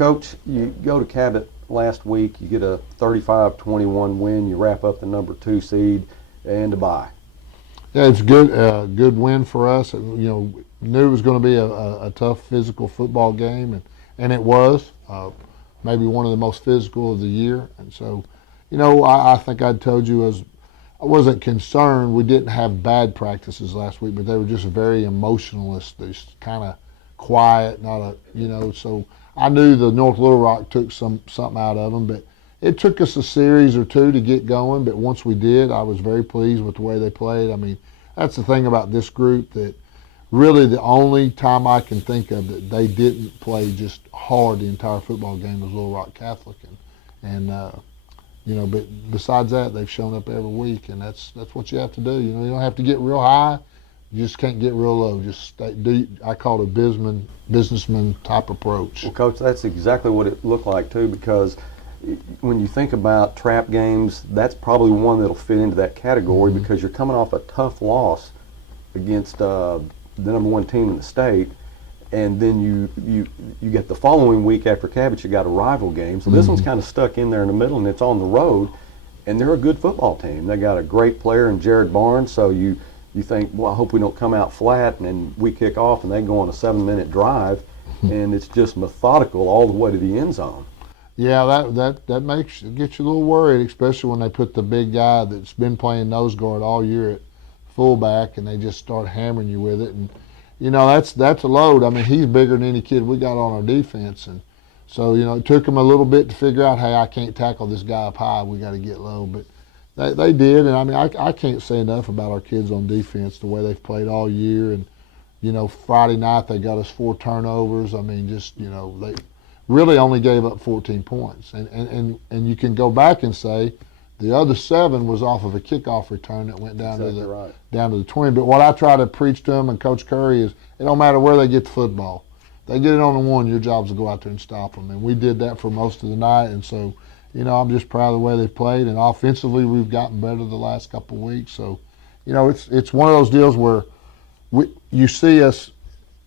Coach, you go to Cabot last week, you get a 35-21 win, you wrap up the number 2 seed and a bye. Yeah, it's good win for us. Knew it was going to be a tough physical football game, and it was. Maybe one of the most physical of the year. And so, I think I told you I wasn't concerned. We didn't have bad practices last week, but they were just very emotionless. They just kind of quiet, so I knew the North Little Rock took something out of them, but it took us a series or two to get going. But once we did, I was very pleased with the way they played. I mean, that's the thing about this group, that really the only time I can think of that they didn't play just hard the entire football game was Little Rock Catholic, but besides that, they've shown up every week, and that's what you have to do. You don't have to get real high. You just can't get real low. Just stay deep. I call it a businessman type approach. Well, Coach, that's exactly what it looked like too, because when you think about trap games, that's probably one that'll fit into that category, because you're coming off a tough loss against the number 1 team in the state, and then you get the following week after Cabot, you got a rival game. So this one's kind of stuck in there in the middle, and it's on the road, and they're a good football team. They got a great player in Jared Barnes, so you think, well, I hope we don't come out flat, and then we kick off and they go on a 7-minute drive, and it's just methodical all the way to the end zone. Yeah, that gets you a little worried, especially when they put the big guy that's been playing nose guard all year at fullback, and they just start hammering you with it. And that's a load. I mean, he's bigger than any kid we got on our defense, and so it took them a little bit to figure out, hey, I can't tackle this guy up high. We got to get low, but they did. And I mean, I can't say enough about our kids on defense, the way they've played all year. And Friday night they got us 4 turnovers. I mean, just they really only gave up 14 points, and you can go back and say the other 7 was off of a kickoff return that went down down to the 20. But what I try to preach to them and Coach Curry is, it don't matter where they get the football. They get it on the 1, your job is to go out there and stop them. And we did that for most of the night. And so, I'm just proud of the way they've played. And offensively, we've gotten better the last couple of weeks. So, it's one of those deals where you see us.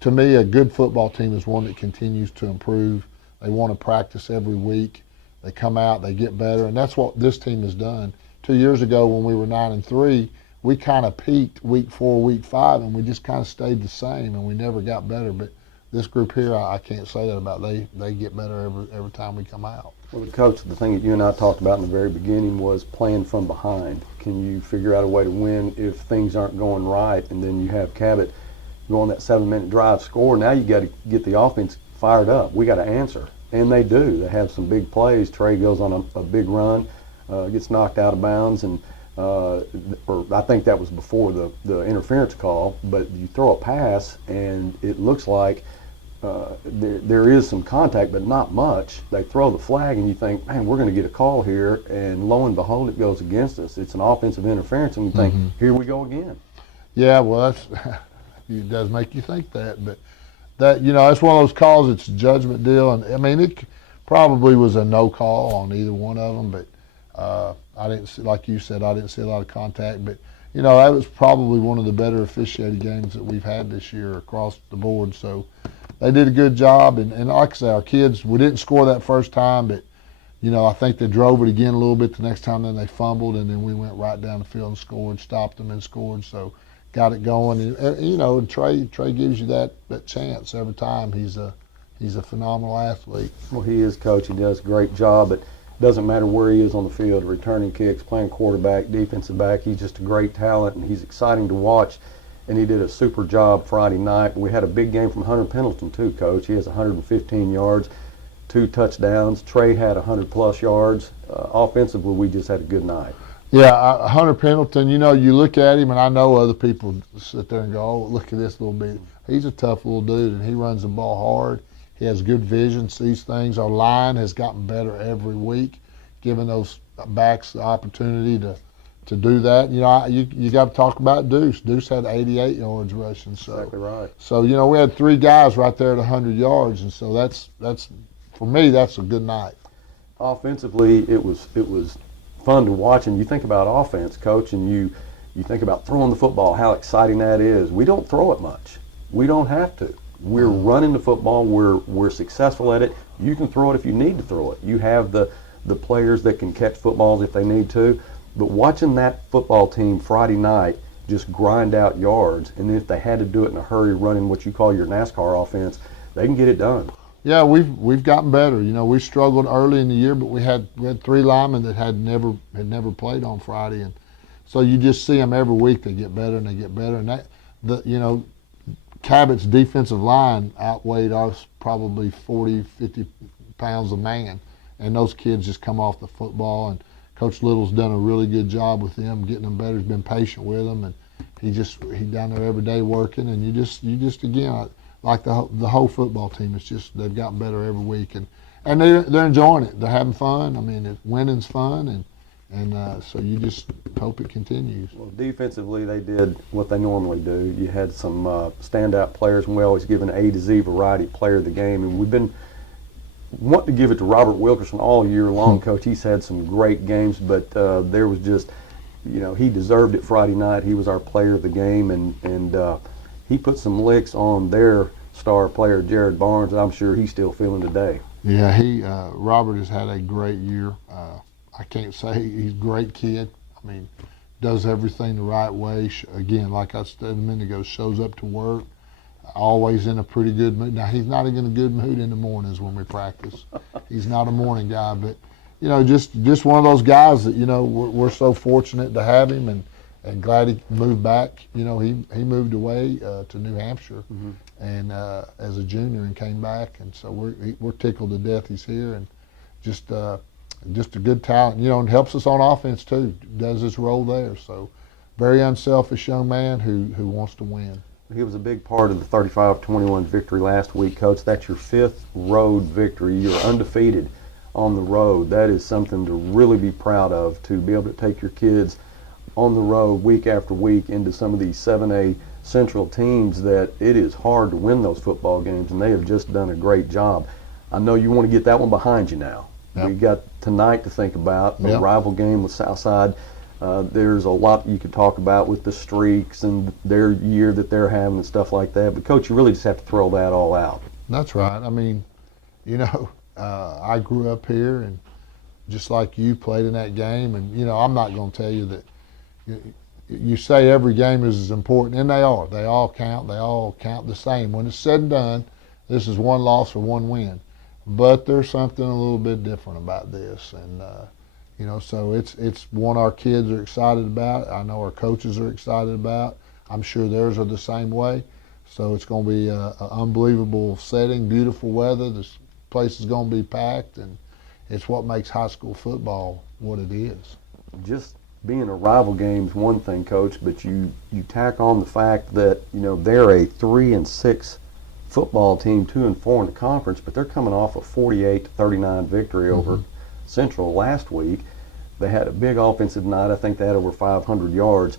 To me, a good football team is one that continues to improve. They want to practice every week. They come out, they get better, and that's what this team has done. 2 years ago, when we were 9-3, we kind of peaked week 4, week 5, and we just kind of stayed the same, and we never got better. But this group here, I can't say that about. They get better every time we come out. Well, Coach, the thing that you and I talked about in the very beginning was playing from behind. Can you figure out a way to win if things aren't going right, and then you have Cabot go on that 7-minute drive, score? Now you got to get the offense fired up. We got to answer. And they do. They have some big plays. Trey goes on a big run, gets knocked out of bounds, and or I think that was before the interference call. But you throw a pass, and it looks like there is some contact, but not much. They throw the flag, and you think, man, we're going to get a call here, and lo and behold, it goes against us. It's an offensive interference, and you think, here we go again. Yeah, well, it does make you think that, but. That's one of those calls. It's a judgment deal, and I mean, it probably was a no call on either one of them. But I didn't see, like you said, I didn't see a lot of contact. But that was probably one of the better officiated games that we've had this year across the board. So they did a good job, and like I say, our kids, we didn't score that first time, but I think they drove it again a little bit the next time. Then they fumbled, and then we went right down the field and scored, stopped them and scored. So. Got it going, and Trey gives you that chance every time. He's a phenomenal athlete. Well, he is, Coach. He does a great job. It doesn't matter where he is on the field, returning kicks, playing quarterback, defensive back. He's just a great talent, and he's exciting to watch. And he did a super job Friday night. We had a big game from Hunter Pendleton too, Coach. He has 115 yards, 2 touchdowns. Trey had 100-plus yards. Offensively, we just had a good night. Yeah, Hunter Pendleton, you look at him, and I know other people sit there and go, oh, look at this little bit. He's a tough little dude, and he runs the ball hard. He has good vision, sees things. Our line has gotten better every week, giving those backs the opportunity to do that. You got to talk about Deuce. Deuce had 88 yards rushing. So, exactly right. So, we had 3 guys right there at 100 yards, and so that's for me, that's a good night. Offensively, it was fun to watch, and you think about offense, Coach, and you think about throwing the football, how exciting that is. We don't throw it much. We don't have to. We're running the football. We're successful at it. You can throw it if you need to throw it. You have the players that can catch footballs if they need to. But watching that football team Friday night just grind out yards, and then if they had to do it in a hurry, running what you call your NASCAR offense, they can get it done. Yeah, we've gotten better. You know, we struggled early in the year, but we had 3 linemen that had never played on Friday, and so you just see them every week. They get better and they get better, and Cabot's defensive line outweighed us probably 40, 50 pounds a man, and those kids just come off the football, and Coach Little's done a really good job with them, getting them better. He's been patient with them, and he's down there every day working, and you just again, like the whole football team, it's just they've gotten better every week, and they're enjoying it. They're having fun. I mean, winning's fun, and so you just hope it continues. Well, defensively, they did what they normally do. You had some standout players, and we always give an A to Z variety player of the game, and we've been wanting to give it to Robert Wilkerson all year long, Coach. He's had some great games, but there was just, he deserved it Friday night. He was our player of the game, and he put some licks on their star player, Jared Barnes, and I'm sure he's still feeling today. Yeah, Robert has had a great year. I can't say he's a great kid. I mean, does everything the right way. Again, like I said a minute ago, shows up to work, always in a pretty good mood. Now, he's not in a good mood in the mornings when we practice. He's not a morning guy, but, just one of those guys that, we're so fortunate to have him, and glad he moved back. He moved away to New Hampshire and as a junior and came back, and so we're tickled to death he's here, and just a good talent, and helps us on offense too. Does his role there, so very unselfish young man who wants to win. He was a big part of the 35-21 victory last week, Coach. That's your 5th road victory. You're undefeated on the road. That is something to really be proud of, to be able to take your kids on the road week after week into some of these 7A Central teams that it is hard to win those football games, and they have just done a great job. I know you want to get that one behind you now. Yep. We got tonight to think about, the rival game with Southside. There's a lot you could talk about with the streaks and their year that they're having and stuff like that. But, Coach, you really just have to throw that all out. That's right. I mean, I grew up here, and just like you, played in that game. And, I'm not going to tell you that you say every game is as important, and they are. They all count. They all count the same. When it's said and done, this is 1 loss or 1 win. But there's something a little bit different about this, and so it's one our kids are excited about. I know our coaches are excited about. I'm sure theirs are the same way. So it's going to be an unbelievable setting, beautiful weather. This place is going to be packed, and it's what makes high school football what it is. Just being a rival game is one thing, Coach, but you tack on the fact that they're a 3-6 football team, 2-4 in the conference, but they're coming off a 48-39 victory over Central last week. They had a big offensive night. I think they had over 500 yards.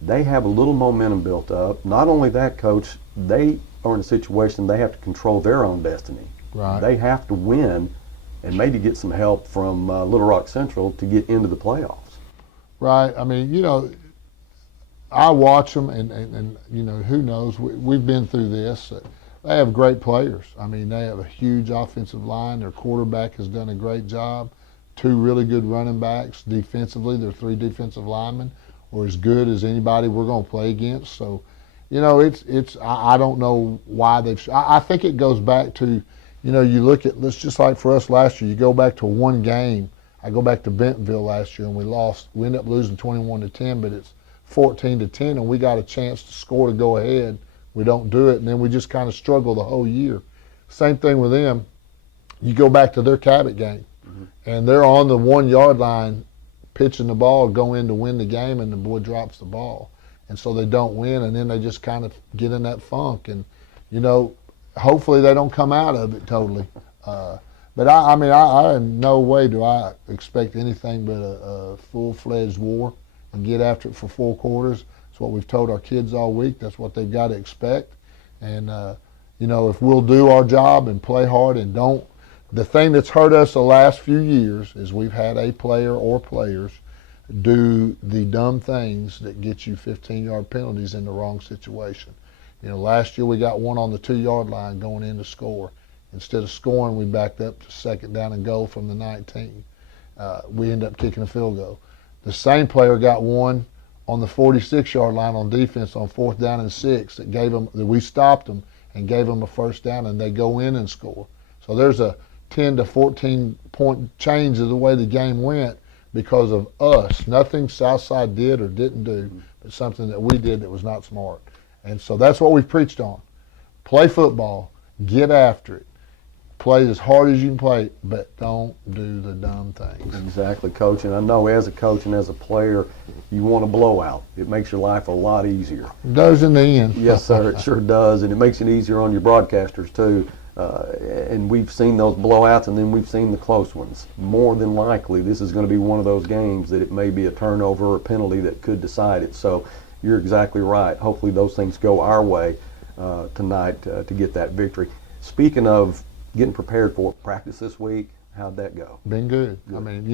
They have a little momentum built up. Not only that, Coach, they are in a situation they have to control their own destiny. Right. They have to win and maybe get some help from Little Rock Central to get into the playoffs. Right. I mean, I watch them, and who knows? We've been through this. They have great players. I mean, they have a huge offensive line. Their quarterback has done a great job. 2 really good running backs. Defensively, their 3 defensive linemen are as good as anybody we're going to play against. So, I don't know why they've. I think it goes back to, you look at, let's just like for us last year, you go back to 1 game. I go back to Bentonville last year, and we lost. We ended up losing 21-10, but it's 14-10, and we got a chance to score to go ahead. We don't do it, and then we just kind of struggle the whole year. Same thing with them. You go back to their Cabot game, and they're on the 1-yard line pitching the ball, go in to win the game, and the boy drops the ball. And so they don't win, and then they just kind of get in that funk. And, hopefully they don't come out of it totally. But, I in no way do I expect anything but a full-fledged war and get after it for 4 quarters. What we've told our kids all week. That's what they've got to expect. And, if we'll do our job and play hard and don't, the thing that's hurt us the last few years is we've had a player or players do the dumb things that get you 15-yard penalties in the wrong situation. Last year we got one on the 2-yard line going in to score. Instead of scoring, we backed up to second down and goal from the 19. We ended up kicking a field goal. The same player got one on the 46-yard line on defense on 4th down and 6 that we stopped them and gave them a first down, and they go in and score. So there's a 10 to 14 point change of the way the game went because of us. Nothing Southside did or didn't do, but something that we did that was not smart. And so that's what we've preached on. Play football, get after it, play as hard as you can play, but don't do the dumb things. Exactly, Coach. And I know as a coach and as a player, you want a blowout. It makes your life a lot easier. It does in the end. Yes, sir, it sure does. And it makes it easier on your broadcasters, too. And we've seen those blowouts, and then we've seen the close ones. More than likely, this is going to be one of those games that it may be a turnover or a penalty that could decide it. So you're exactly right. Hopefully those things go our way tonight to get that victory. Speaking of getting prepared for practice this week, how'd that go? Been good. I mean,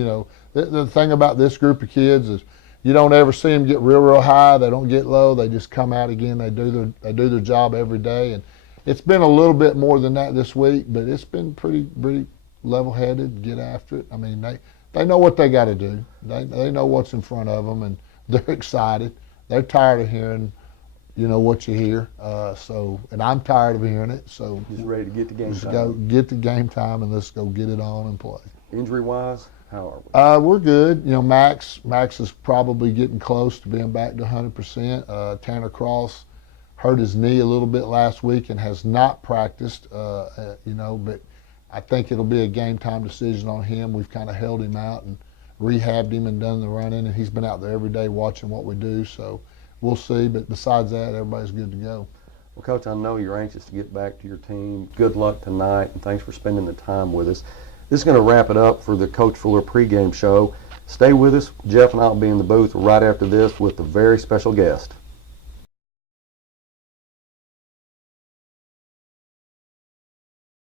the thing about this group of kids is you don't ever see them get real high. They don't get low. They just come out again. They do their job every day. And it's been a little bit more than that this week, but it's been pretty level-headed, get after it. I mean, they know what they got to do. They know what's in front of them, and they're excited. They're tired of hearing, what you hear. And I'm tired of hearing it. So just ready to get the game let's time. go get the game time, and let's go get it on and play. Injury-wise, how are we? We're good. Max is probably getting close to being back to 100%. Tanner Cross hurt his knee a little bit last week and has not practiced, but I think it'll be a game time decision on him. We've kind of held him out and rehabbed him and done the running, and he's been out there every day watching what we do, so we'll see. But besides that, everybody's good to go. Well, Coach, I know you're anxious to get back to your team. Good luck tonight, and thanks for spending the time with us. This is going to wrap it up for the Coach Fuller pregame show. Stay with us. Jeff and I will be in the booth right after this with a very special guest.